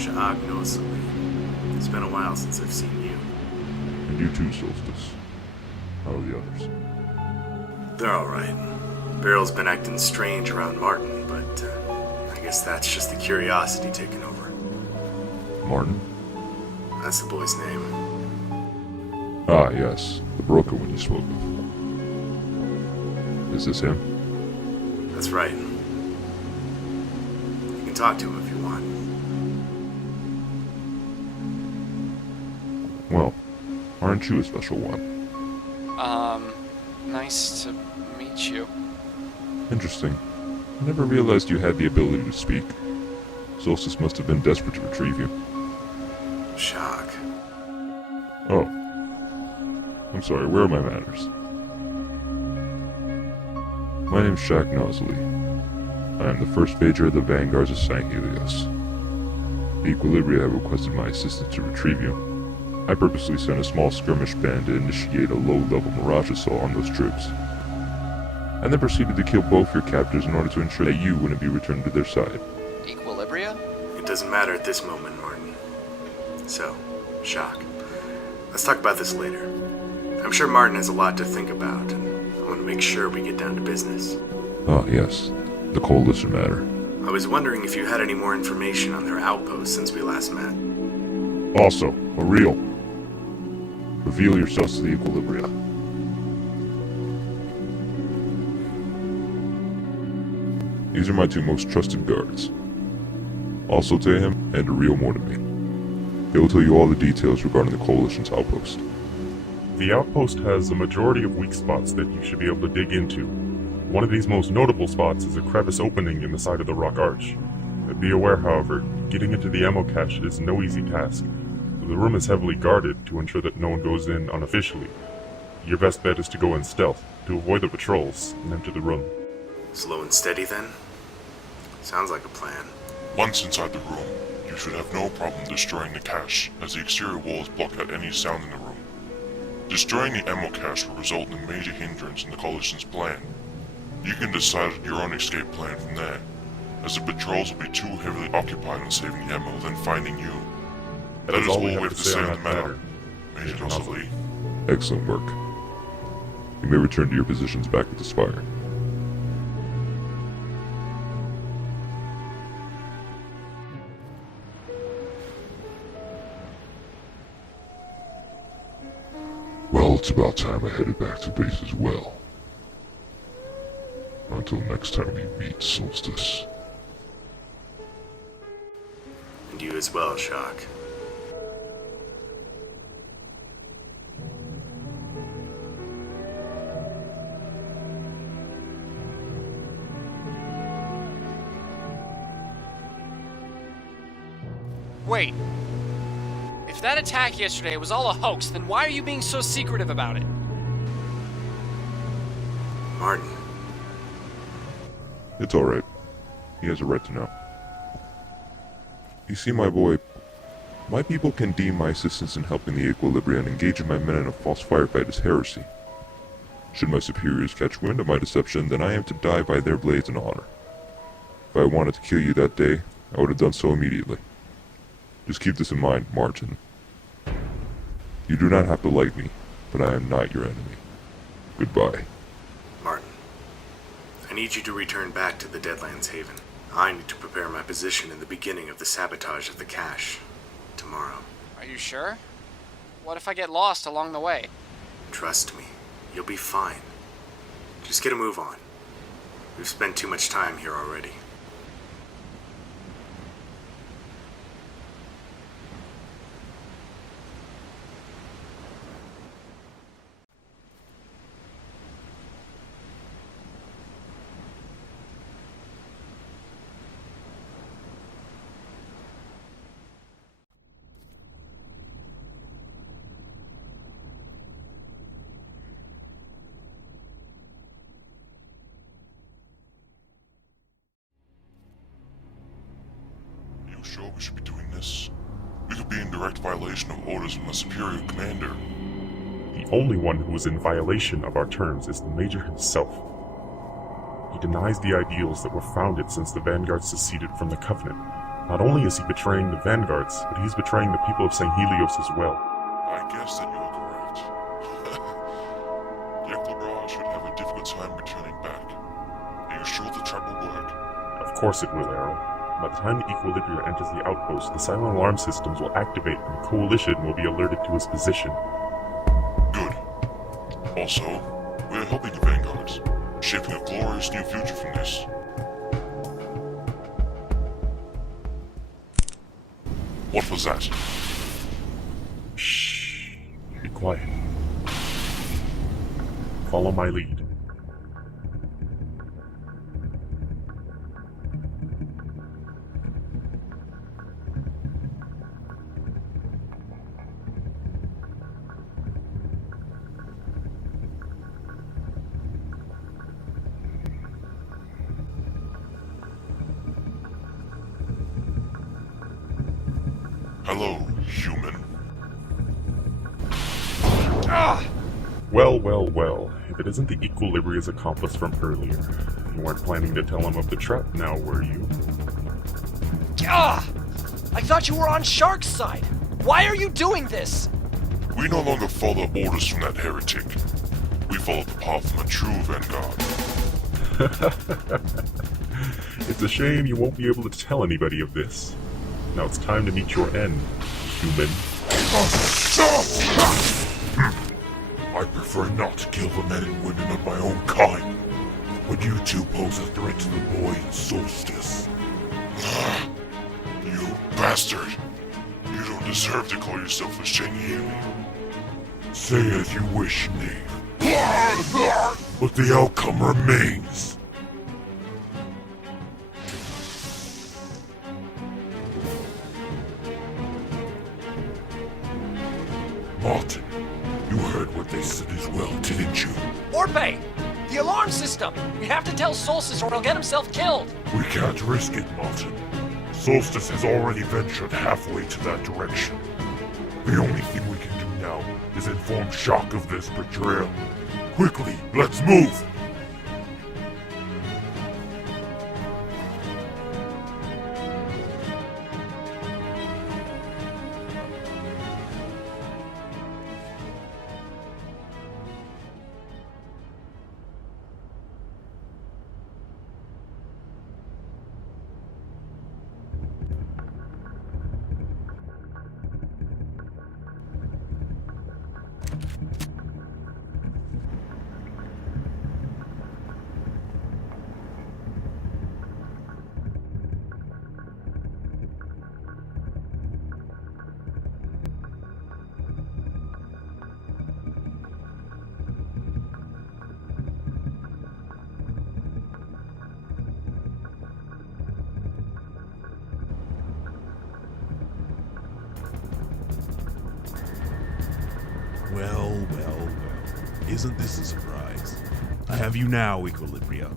Shaak Nosolee. It's been a while since I've seen you. And you too, Solstice. How are the others? They're alright. Beryl's been acting strange around Martin, but I guess that's just the curiosity taking over. Martin? That's the boy's name. Ah, yes. The broker one you spoke of. Is this him? That's right. You can talk to him if you want. Well, aren't you a special one? Nice to meet you. Interesting. I never realized you had the ability to speak. Solstice must have been desperate to retrieve you. Shaak. Oh. I'm sorry, where are my manners? My name's Shaak Nosolee. I am the first pager of the vanguards of Sangheili Ultra. The Equilibria have requested my assistance to retrieve you. I purposely sent a small skirmish band to initiate a low-level mirage assault on those troops, and then proceeded to kill both your captors in order to ensure that you wouldn't be returned to their side. Equilibria? It doesn't matter at this moment, Martin. So, Shaak, let's talk about this later. I'm sure Martin has a lot to think about, and I want to make sure we get down to business. Ah, yes. The Coalition matter. I was wondering if you had any more information on their outpost since we last met. Also, a real. Reveal yourselves to the Equilibria. These are my two most trusted guards. Also to him, and a real more to me. They will tell you all the details regarding the Coalition's outpost. The outpost has a majority of weak spots that you should be able to dig into. One of these most notable spots is a crevice opening in the side of the rock arch. Be aware, however, getting into the ammo cache is no easy task. The room is heavily guarded to ensure that no one goes in unofficially. Your best bet is to go in stealth, to avoid the patrols, and enter the room. Slow and steady, then? Sounds like a plan. Once inside the room, you should have no problem destroying the cache, as the exterior walls block out any sound in the room. Destroying the ammo cache will result in a major hindrance in the Coalition's plan. You can decide your own escape plan from there, as the patrols will be too heavily occupied on saving the ammo than finding you. That is all we have to say on the matter, Major Nosolee. Excellent work. You may return to your positions back at the spire. Well, it's about time I headed back to base as well. Until next time we meet, Solstice. And you as well, Shaak. Wait. If that attack yesterday was all a hoax, then why are you being so secretive about it? Martin. It's alright. He has a right to know. You see, my boy, my people can deem my assistance in helping the Equilibria and engaging my men in a false firefight as heresy. Should my superiors catch wind of my deception, then I am to die by their blades in honor. If I wanted to kill you that day, I would have done so immediately. Just keep this in mind, Martin. You do not have to like me, but I am not your enemy. Goodbye. Martin, I need you to return back to the Deadlands Haven. I need to prepare my position in the beginning of the sabotage of the cache. Tomorrow. Are you sure? What if I get lost along the way? Trust me, you'll be fine. Just get a move on. We've spent too much time here already. Sure we should be doing this? We could be in direct violation of orders from the superior commander. The only one who is in violation of our terms is the Major himself. He denies the ideals that were founded since the Vanguard seceded from the Covenant. Not only is he betraying the vanguards, but he's betraying the people of Sangheili as well. I guess that you are correct. The Equilibria should have a difficult time returning back. Are you sure the trap will work? Of course it will, Arrow. By the time the Equilibria enters the outpost, the silent alarm systems will activate and the Coalition will be alerted to his position. Good. Also, we are helping the vanguards, shaping a glorious new future from this. What was that? Shh. Be quiet. Follow my lead. Hello, human. Well. If it isn't the Equilibria's accomplice from earlier. You weren't planning to tell him of the trap now, were you? Ah! I thought you were on Shaak's side. Why are you doing this? We no longer follow orders from that heretic. We follow the path from a true vanguard. It's a shame you won't be able to tell anybody of this. Now it's time to meet your end, human. I prefer not to kill the men and women of my own kind, but you two pose a threat to the boy in Solstice. You bastard! You don't deserve to call yourself a Sangheili. Say as you wish, knave. But the outcome remains. Martin, you heard what they said as well, didn't you? Orpe! The alarm system! We have to tell Solstice or he'll get himself killed! We can't risk it, Martin. Solstice has already ventured halfway to that direction. The only thing we can do now is inform Shaak of this betrayal. Quickly, let's move! Well. Isn't this a surprise? I have you now, Equilibria.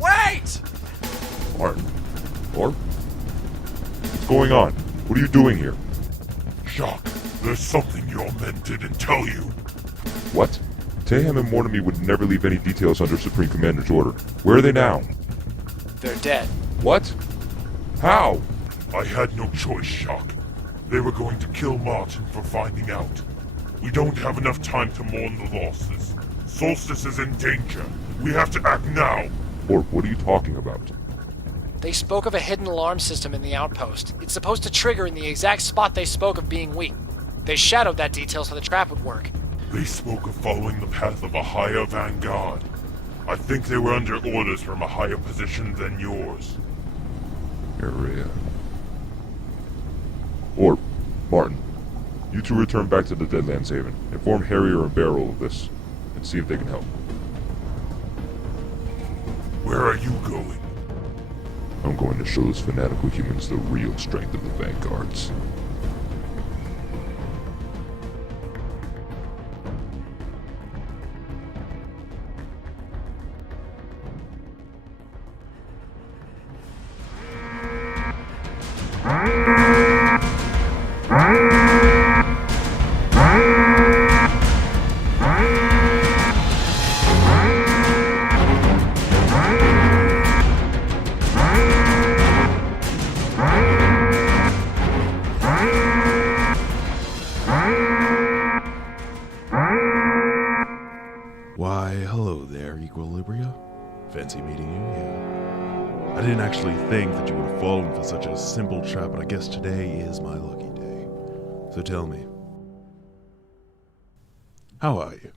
Wait! Martin? Orpe? What's going on? What are you doing here? Shaak, there's something your men didn't tell you. What? Tayhem and Mortimer would never leave any details under Supreme Commander's order. Where are they now? They're dead. What? How? I had no choice, Shaak. They were going to kill Martin for finding out. We don't have enough time to mourn the losses. Solstice is in danger. We have to act now. Orpe, what are you talking about? They spoke of a hidden alarm system in the outpost. It's supposed to trigger in the exact spot they spoke of being weak. They shadowed that detail so the trap would work. They spoke of following the path of a higher vanguard. I think they were under orders from a higher position than yours. Erea. Orpe, Martin, you two return back to the Deadlands Haven. Inform Harrier and Beryl of this, and see if they can help. Where are you going? I'm going to show those fanatical humans the real strength of the Vanguards. Fancy meeting you, yeah. I didn't actually think that you would have fallen for such a simple trap, but I guess today is my lucky day. So tell me, how are you?